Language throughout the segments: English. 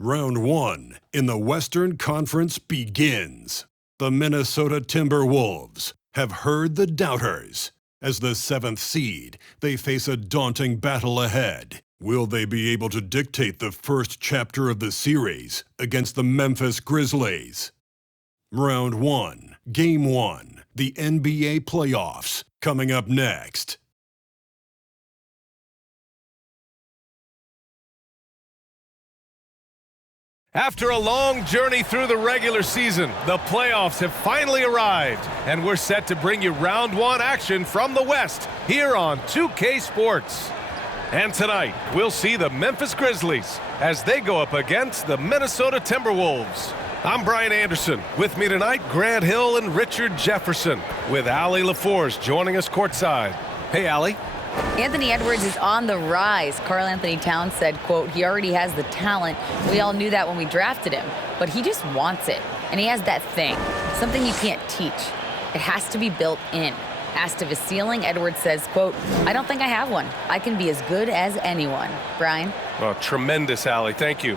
Round 1 in the Western Conference begins. The Minnesota Timberwolves have heard the doubters. As the 7th seed, they face a daunting battle ahead. Will they be able to dictate the first chapter of the series against the Memphis Grizzlies? Round 1, Game 1, the NBA playoffs, coming up next. After a long journey through the regular season, the playoffs have finally arrived, and we're set to bring you round 1 action from the West here on 2K Sports. And tonight, we'll see the Memphis Grizzlies as they go up against the Minnesota Timberwolves. I'm Brian Anderson. With me tonight, Grant Hill and Richard Jefferson, with Allie LaForce joining us courtside. Hey, Allie. Anthony Edwards is on the rise. Karl Anthony Towns said, quote, he already has the talent. We all knew that when we drafted him, but he just wants it. And he has that thing, something you can't teach. It has to be built in. Asked of his ceiling, Edwards says, quote, I don't think I have one. I can be as good as anyone. Brian? Oh, tremendous, Allie. Thank you.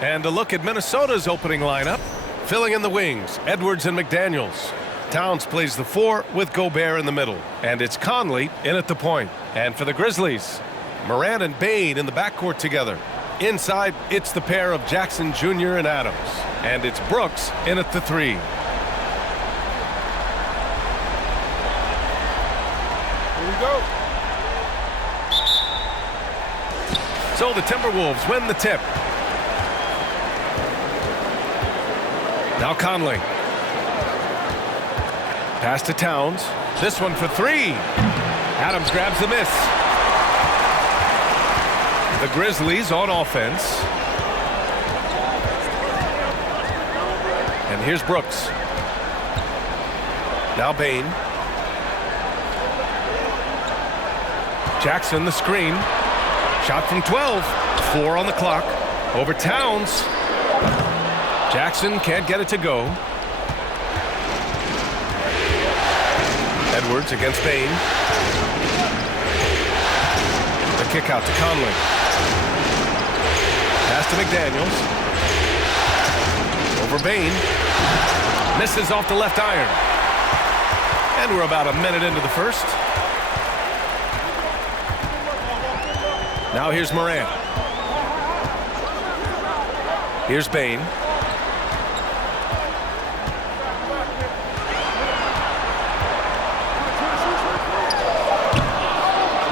And a look at Minnesota's opening lineup. Filling in the wings, Edwards and McDaniels. Towns plays the 4 with Gobert in the middle. And it's Conley in at the point. And for the Grizzlies, Morant and Bane in the backcourt together. Inside, it's the pair of Jackson Jr. and Adams. And it's Brooks in at the 3. Here we go. So the Timberwolves win the tip. Now Conley. Pass to Towns. This one for 3. Adams grabs the miss. The Grizzlies on offense. And here's Brooks. Now Bane. Jackson the screen. Shot from 12. 4 on the clock. Over Towns. Jackson can't get it to go. Edwards against Bane. The kick out to Conley. Pass to McDaniels. Over Bane. Misses off the left iron. And we're about a minute into the first. Now here's Morant. Here's Bane.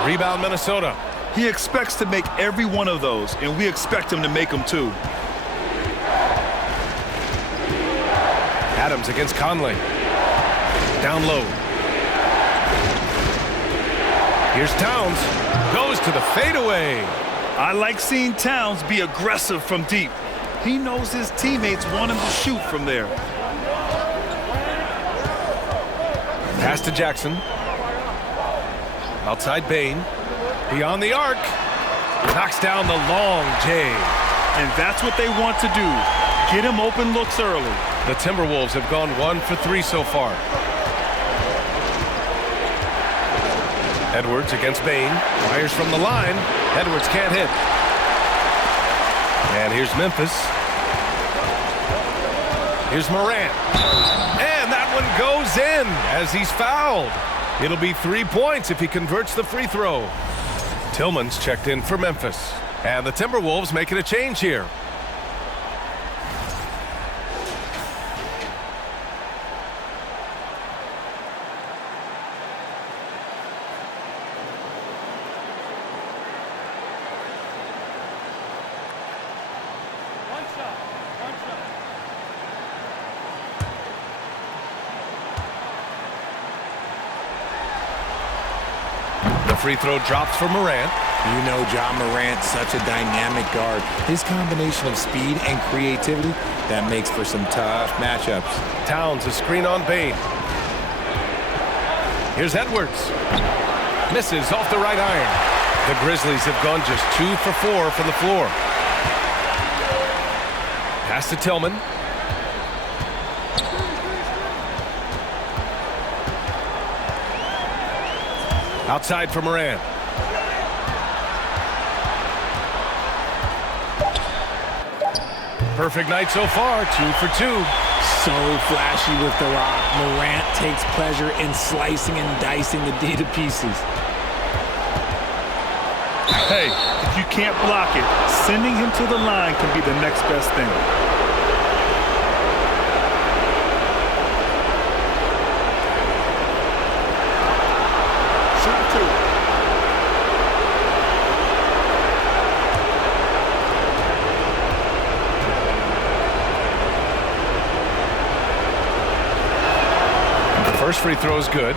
Rebound Minnesota. He expects to make every one of those, and we expect him to make them too. Adams against Conley. Down low. Here's Towns. Goes to the fadeaway. I like seeing Towns be aggressive from deep. He knows his teammates want him to shoot from there. Pass to Jackson. Outside Bane. Beyond the arc. Knocks down the long J. And that's what they want to do. Get him open looks early. The Timberwolves have gone 1 for 3 so far. Edwards against Bane. Fires from the line. Edwards can't hit. And here's Memphis. Here's Morant. And that one goes in as he's fouled. It'll be 3 points if he converts the free throw. Tillman's checked in for Memphis. And the Timberwolves making a change here. Free throw drops for Morant. You know Ja Morant's such a dynamic guard. His combination of speed and creativity, that makes for some tough matchups. Towns a screen on Bane. Here's Edwards. Misses off the right iron. The Grizzlies have gone just 2 for 4 from the floor. Pass to Tillman. Outside for Morant. Perfect night so far, 2 for 2. So flashy with the rock. Morant takes pleasure in slicing and dicing the D to pieces. Hey, if you can't block it, sending him to the line can be the next best thing. First free throw is good.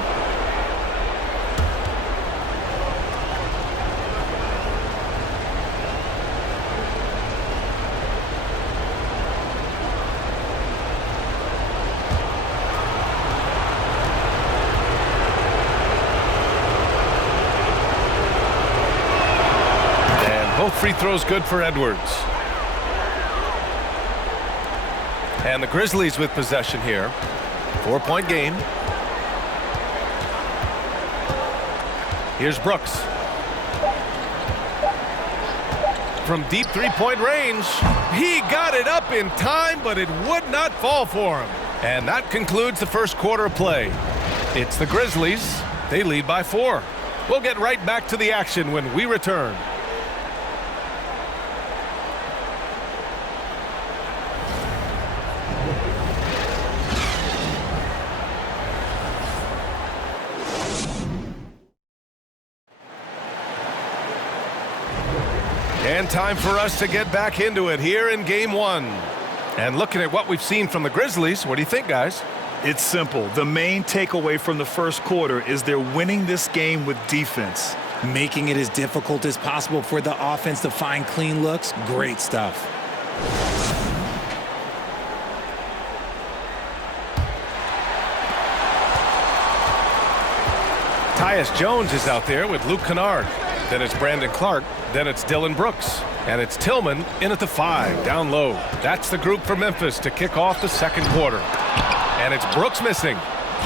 And both free throws good for Edwards. And the Grizzlies with possession here. 4-point game. Here's Brooks. From deep three-point range, he got it up in time, but it would not fall for him. And that concludes the first quarter of play. It's the Grizzlies. They lead by 4. We'll get right back to the action when we return. And time for us to get back into it here in Game 1. And looking at what we've seen from the Grizzlies, what do you think, guys? It's simple. The main takeaway from the first quarter is they're winning this game with defense. Making it as difficult as possible for the offense to find clean looks. Great stuff. Tyus Jones is out there with Luke Kennard. Then it's Brandon Clark. Then it's Dylan Brooks. And it's Tillman in at the 5, down low. That's the group for Memphis to kick off the second quarter. And it's Brooks missing.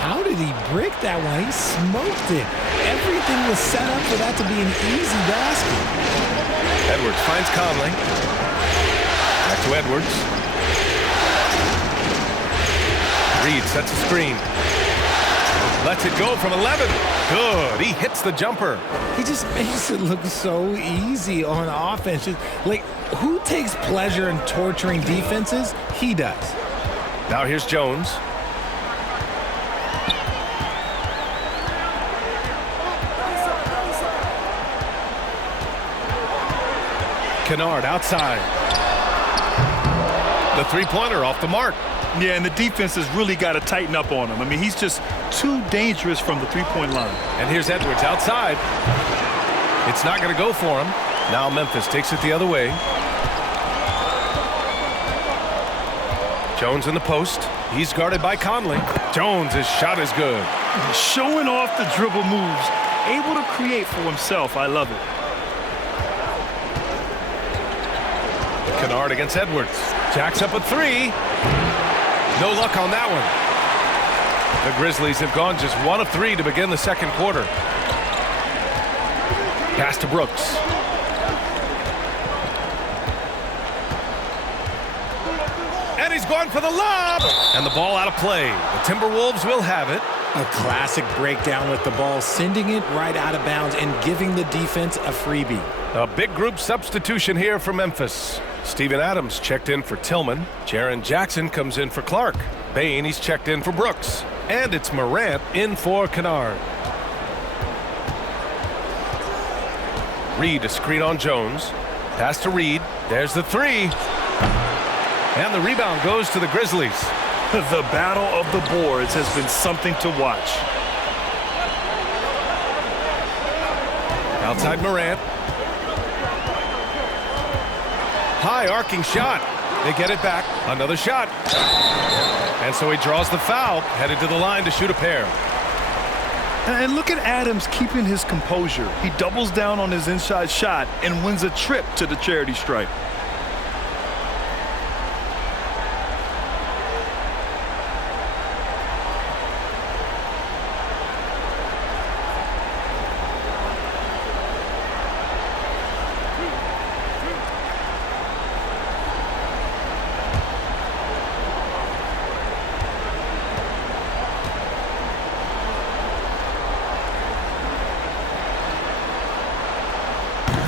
How did he break that one? He smoked it. Everything was set up for that to be an easy basket. Edwards finds Conley. Back to Edwards. Reed sets a screen. Lets it go from 11. Good. He hits the jumper. He just makes it look so easy on offense. Like, who takes pleasure in torturing defenses? He does. Now here's Jones. Kennard outside. The three-pointer off the mark. Yeah, and the defense has really got to tighten up on him. I mean, he's just too dangerous from the three-point line. And here's Edwards outside. It's not going to go for him. Now Memphis takes it the other way. Jones in the post. He's guarded by Conley. Jones' shot is good. Showing off the dribble moves. Able to create for himself. I love it. Kennard against Edwards. Jacks up a 3. No luck on that one. The Grizzlies have gone just 1 of 3 to begin the second quarter. Pass to Brooks. And he's gone for the lob. And the ball out of play. The Timberwolves will have it. A classic breakdown with the ball, sending it right out of bounds and giving the defense a freebie. A big group substitution here for Memphis. Steven Adams checked in for Tillman. Jaren Jackson comes in for Clark. Bane, he's checked in for Brooks. And it's Morant in for Kennard. Reed, a screen on Jones. Pass to Reed. There's the 3. And the rebound goes to the Grizzlies. The battle of the boards has been something to watch. Outside Morant. High arcing shot. They get it back. Another shot. And so he draws the foul, headed to the line to shoot a pair. And look at Adams keeping his composure. He doubles down on his inside shot and wins a trip to the charity stripe.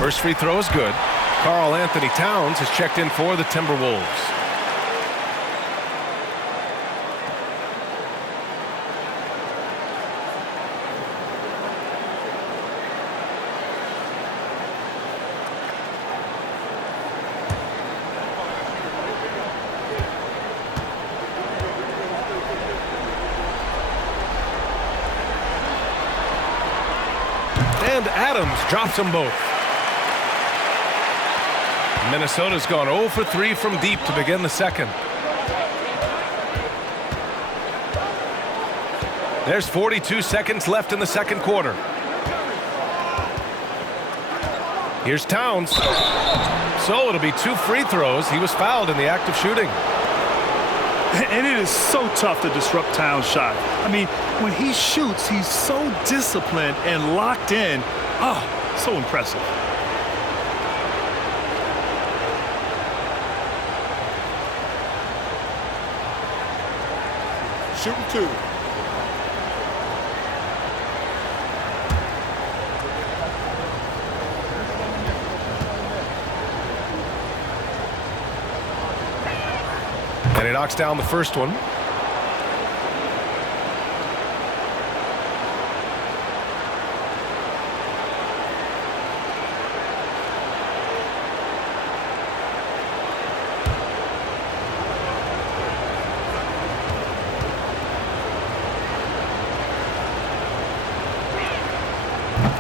First free throw is good. Karl Anthony Towns has checked in for the Timberwolves. And Adams drops them both. Minnesota's gone 0 for 3 from deep to begin the second. There's 42 seconds left in the second quarter. Here's Towns. So it'll be 2 free throws. He was fouled in the act of shooting. And it is so tough to disrupt Towns' shot. I mean, when he shoots, he's so disciplined and locked in. Oh, so impressive. Shooting 2. And he knocks down the first one.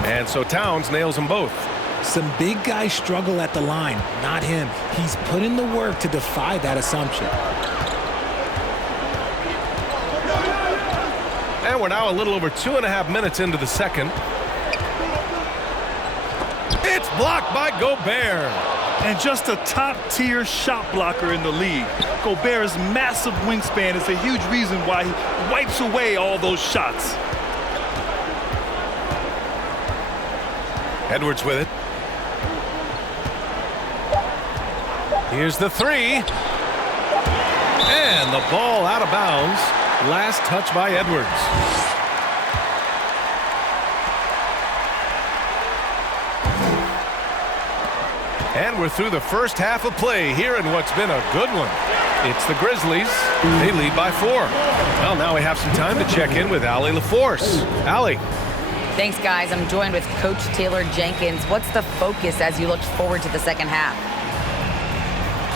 And so Towns nails them both. Some big guys struggle at the line, not him. He's put in the work to defy that assumption. And we're now a little over 2.5 minutes into the second. It's blocked by Gobert. And just a top-tier shot blocker in the league. Gobert's massive wingspan is a huge reason why he wipes away all those shots. Edwards with it. Here's the 3. And the ball out of bounds. Last touch by Edwards. And we're through the first half of play here in what's been a good one. It's the Grizzlies. They lead by 4. Well, now we have some time to check in with Allie LaForce. Allie. Thanks, guys. I'm joined with Coach Taylor Jenkins. What's the focus as you look forward to the second half?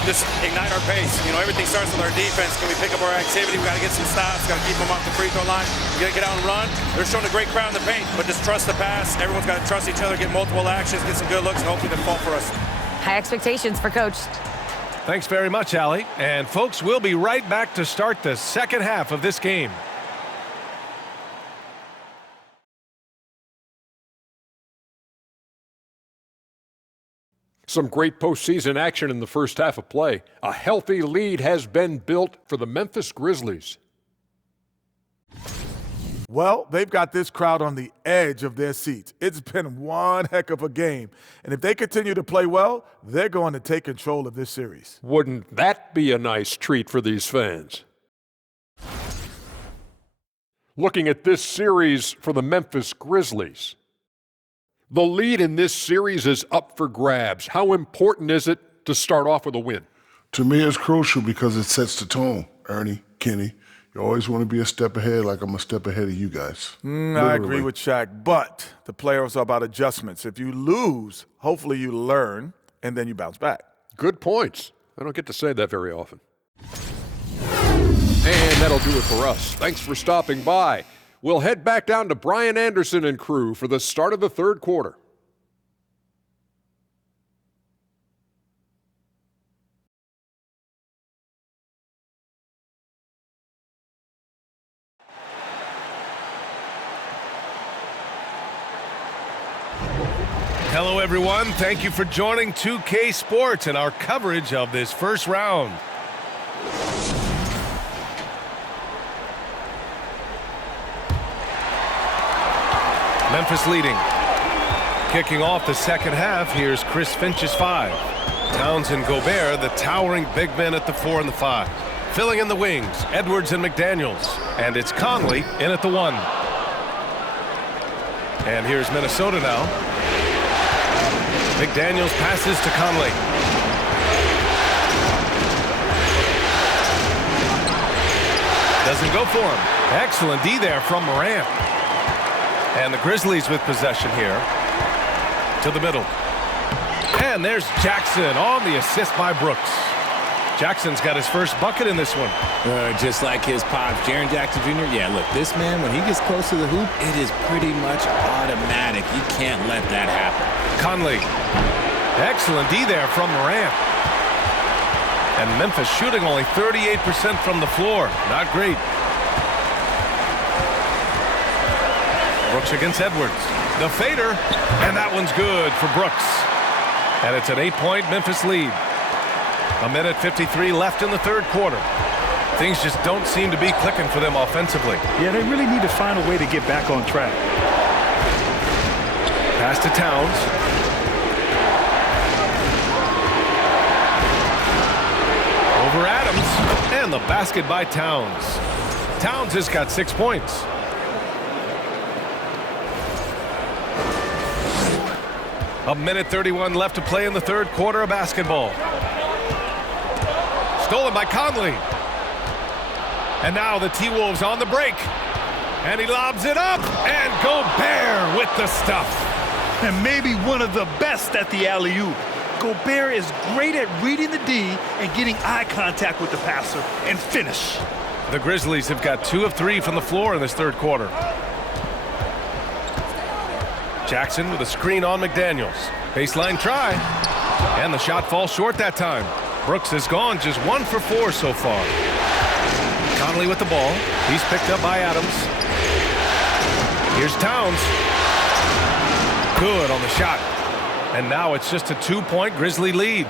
Just ignite our pace. You know, everything starts with our defense. Can we pick up our activity? We got to get some stops. Got to keep them off the free throw line. We got to get out and run. They're showing a great crowd in the paint, but just trust the pass. Everyone's got to trust each other, get multiple actions, get some good looks, and hopefully they fall for us. High expectations for Coach. Thanks very much, Allie. And folks, we'll be right back to start the second half of this game. Some great postseason action in the first half of play. A healthy lead has been built for the Memphis Grizzlies. Well, they've got this crowd on the edge of their seats. It's been one heck of a game. And if they continue to play well, they're going to take control of this series. Wouldn't that be a nice treat for these fans? Looking at this series for the Memphis Grizzlies. The lead in this series is up for grabs. How important is it to start off with a win? To me, it's crucial because it sets the tone. Ernie, Kenny, you always want to be a step ahead, like I'm a step ahead of you guys. I agree with Shaq, but the playoffs are about adjustments. If you lose, hopefully you learn, and then you bounce back. Good points. I don't get to say that very often. And that'll do it for us. Thanks for stopping by. We'll head back down to Brian Anderson and crew for the start of the third quarter. Hello, everyone. Thank you for joining 2K Sports and our coverage of this first round. Memphis leading. Kicking off the second half, here's Chris Finch's 5. Towns and Gobert, the towering big men at the 4 and the 5. Filling in the wings, Edwards and McDaniels. And it's Conley in at the 1. And here's Minnesota now. McDaniels passes to Conley. Doesn't go for him. Excellent D there from Morant. And the Grizzlies with possession here. To the middle. And there's Jackson on the assist by Brooks. Jackson's got his first bucket in this one. Just like his pops, Jaren Jackson Jr. Yeah, look, this man, when he gets close to the hoop, it is pretty much automatic. You can't let that happen. Conley. Excellent D there from Morant. And Memphis shooting only 38% from the floor. Not great. Brooks against Edwards. The fader. And that one's good for Brooks. And it's an 8-point Memphis lead. 1:53 left in the third quarter. Things just don't seem to be clicking for them offensively. Yeah, they really need to find a way to get back on track. Pass to Towns. Over Adams. And the basket by Towns. Towns has got 6 points. A minute 31 left to play in the third quarter of basketball. Stolen by Conley. And now the T-Wolves on the break. And he lobs it up. And Gobert with the stuff. And maybe one of the best at the alley-oop. Gobert is great at reading the D and getting eye contact with the passer and finish. The Grizzlies have got 2 of 3 from the floor in this third quarter. Jackson with a screen on McDaniels. Baseline try. And the shot falls short that time. Brooks has gone just 1 for 4 so far. Conley with the ball. He's picked up by Adams. Here's Towns. Good on the shot. And now it's just a 2-point Grizzly lead.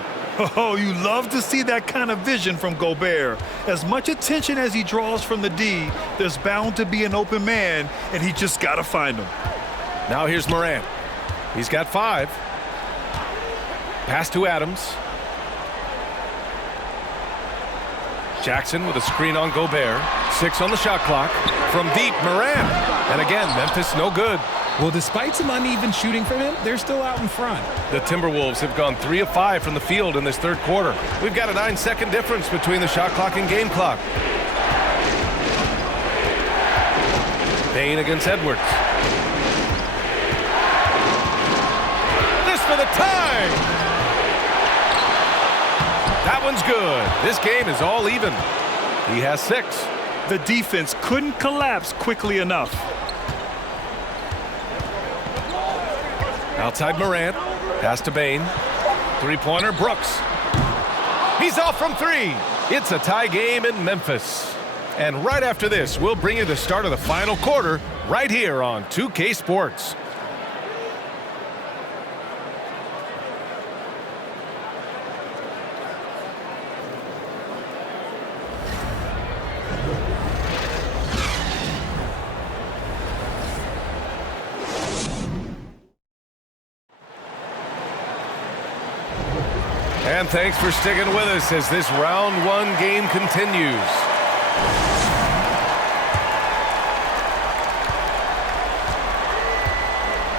Oh, you love to see that kind of vision from Gobert. As much attention as he draws from the D, there's bound to be an open man, and he just got to find him. Now here's Morant. He's got 5. Pass to Adams. Jackson with a screen on Gobert. 6 on the shot clock. From deep, Morant. And again, Memphis no good. Well, despite some uneven shooting from him, they're still out in front. The Timberwolves have gone 3 of 5 from the field in this third quarter. We've got a 9-second difference between the shot clock and game clock. Payne against Edwards. This for the tie! That one's good. This game is all even. He has 6. The defense couldn't collapse quickly enough. Outside Morant. Pass to Bane. 3-pointer Brooks. He's off from 3. It's a tie game in Memphis. And right after this, we'll bring you the start of the final quarter right here on 2K Sports. And thanks for sticking with us as this round 1 game continues.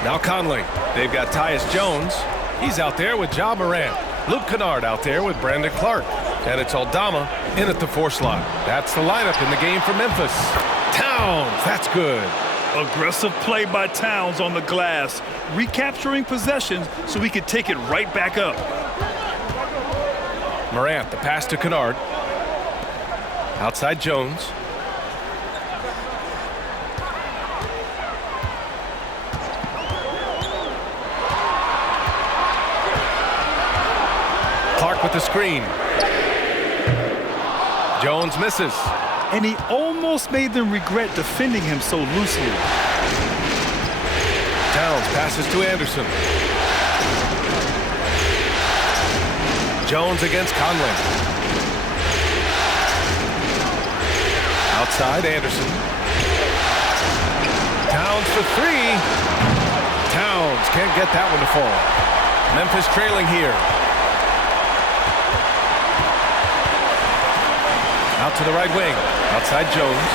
Now Conley. They've got Tyus Jones. He's out there with Ja Morant. Luke Kennard out there with Brandon Clark. And it's Aldama in at the 4 slot. That's the lineup in the game for Memphis. Towns, that's good. Aggressive play by Towns on the glass, recapturing possessions so he could take it right back up. Morant, the pass to Kennard. Outside Jones. Clark with the screen. Jones misses. And he almost made them regret defending him so loosely. Towns passes to Anderson. Jones against Conley. Outside Anderson. Towns for 3. Towns can't get that one to fall. Memphis trailing here. Out to the right wing. Outside Jones.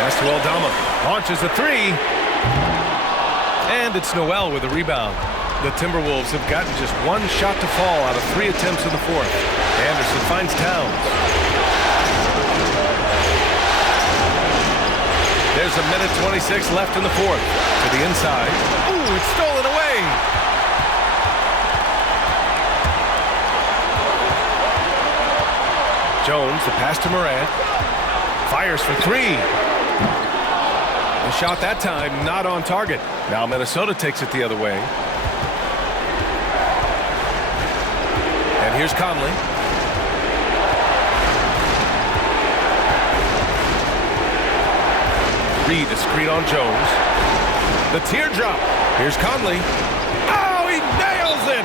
Pass to Aldama. Launches a 3. And it's Noel with a rebound. The Timberwolves have gotten just one shot to fall out of 3 attempts in the fourth. Anderson finds Towns. There's a minute 26 left in the fourth. To the inside. Ooh, it's stolen away. Jones, the pass to Morant. Fires for 3. The shot that time not on target. Now Minnesota takes it the other way. And here's Conley. Reed, a screen on Jones. The teardrop. Here's Conley. Oh, he nails it!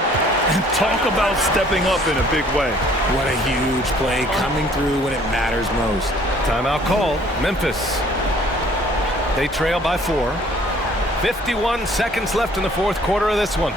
Talk about stepping up in a big way. What a huge play coming through when it matters most. Timeout called. Memphis. They trail by 4. 51 seconds left in the fourth quarter of this one.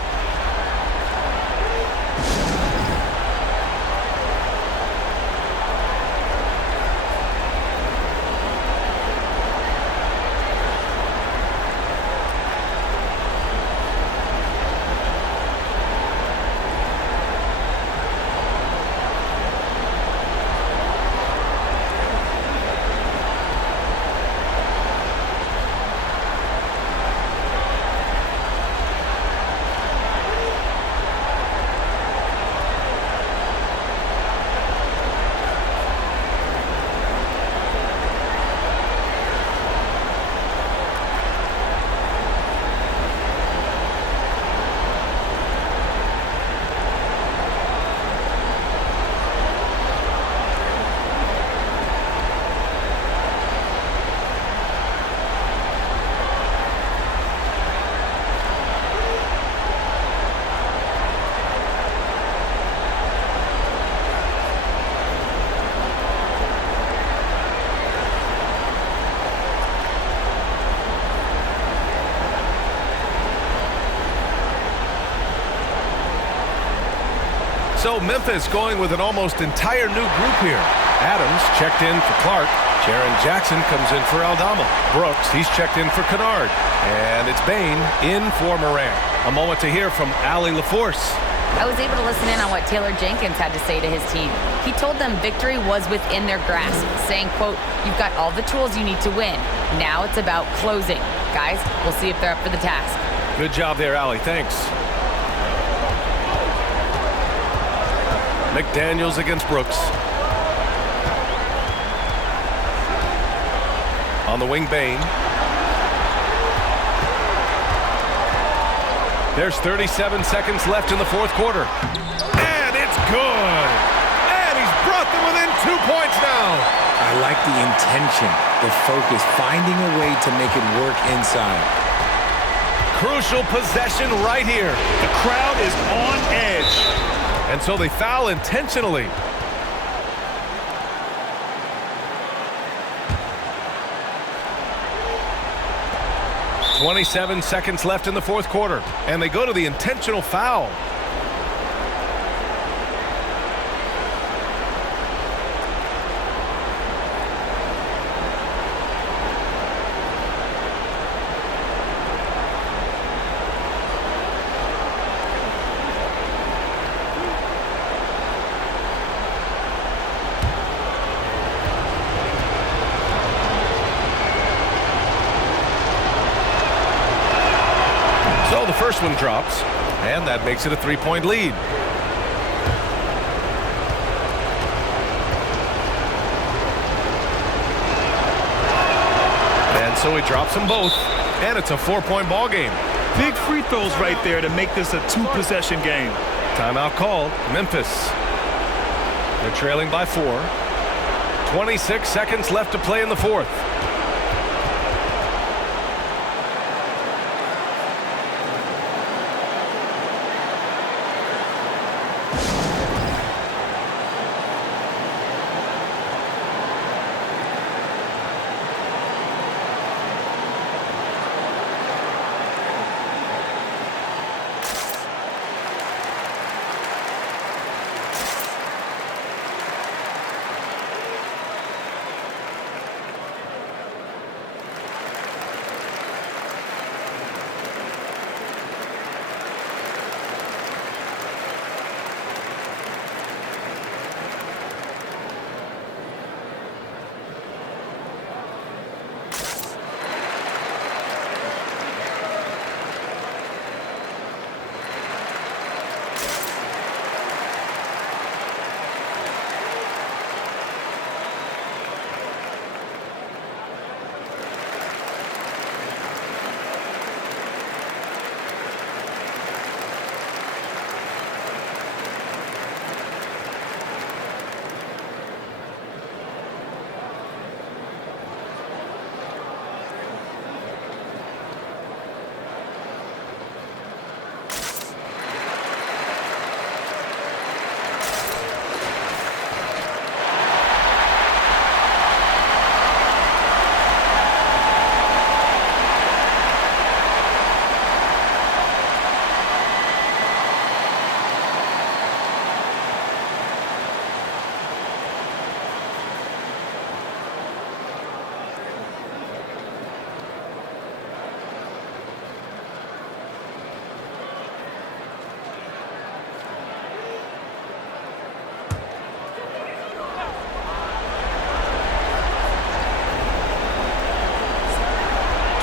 So Memphis going with an almost entire new group here. Adams checked in for Clark. Jaren Jackson comes in for Aldama. Brooks, he's checked in for Kennard. And it's Bain in for Morant. A moment to hear from Allie LaForce. I was able to listen in on what Taylor Jenkins had to say to his team. He told them victory was within their grasp, saying, quote, "You've got all the tools you need to win. Now it's about closing. Guys, we'll see if they're up for the task." Good job there, Allie. Thanks. McDaniels against Brooks. On the wing, Bain. There's 37 seconds left in the fourth quarter. And it's good. And he's brought them within 2 points now. I like the intention, the focus, finding a way to make it work inside. Crucial possession right here. The crowd is on edge. And so they foul intentionally. "27 seconds left in the fourth quarter, and they go to the intentional foul. So the first one drops, and that makes it a 3-point lead. And so he drops them both, and it's a 4-point ball game. Big free throws right there to make this a 2-possession game. Timeout called. Memphis. They're trailing by 4. 26 seconds left to play in the fourth.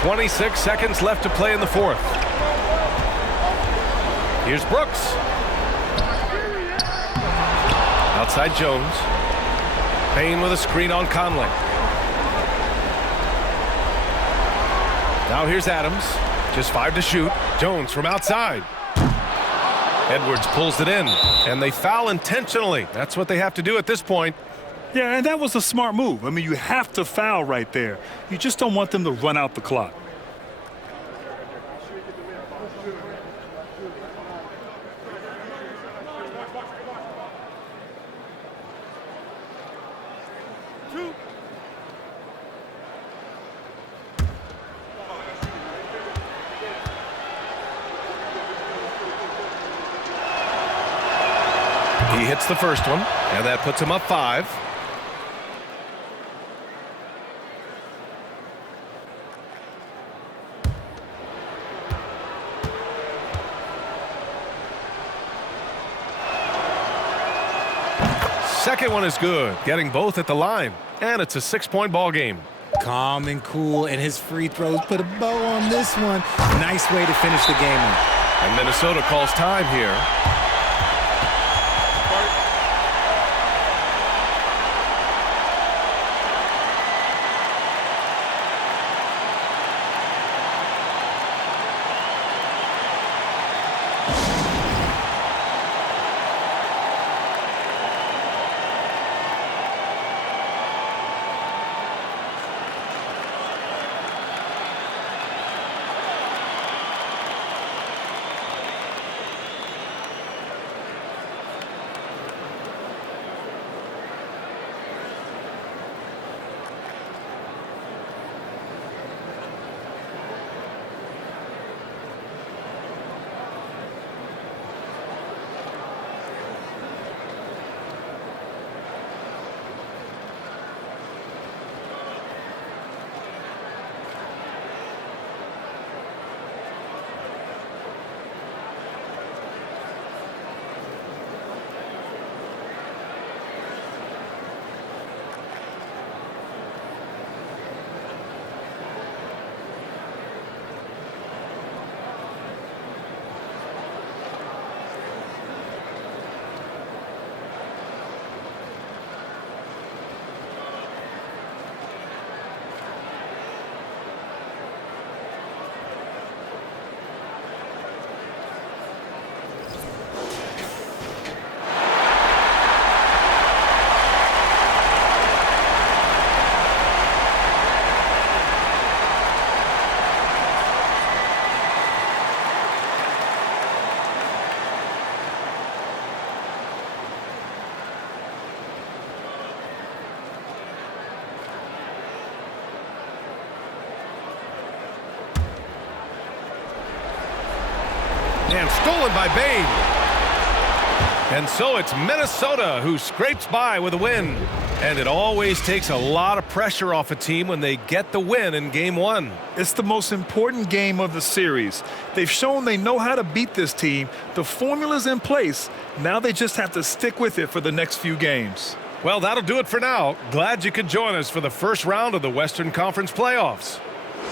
26 seconds left to play in the fourth. Here's Brooks. Outside Jones. Payne with a screen on Conley. Now here's Adams. Just 5 to shoot. Jones from outside. Edwards pulls it in, and they foul intentionally. That's what they have to do at this point. Yeah, and that was a smart move. I mean, you have to foul right there. You just don't want them to run out the clock. He hits the first one, and that puts him up 5. Second one is good, getting both at the line, and it's a 6-point ball game. Calm and cool, and his free throws put a bow on this one. Nice way to finish the game. And Minnesota calls time here. And stolen by Bane. And so it's Minnesota who scrapes by with a win. And it always takes a lot of pressure off a team when they get the win in Game 1. It's the most important game of the series. They've shown they know how to beat this team. The formula's in place. Now they just have to stick with it for the next few games. Well, that'll do it for now. Glad you could join us for the first round of the Western Conference playoffs.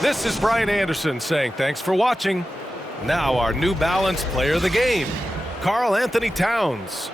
This is Brian Anderson saying thanks for watching. Now our New Balance player of the game, Karl Anthony Towns.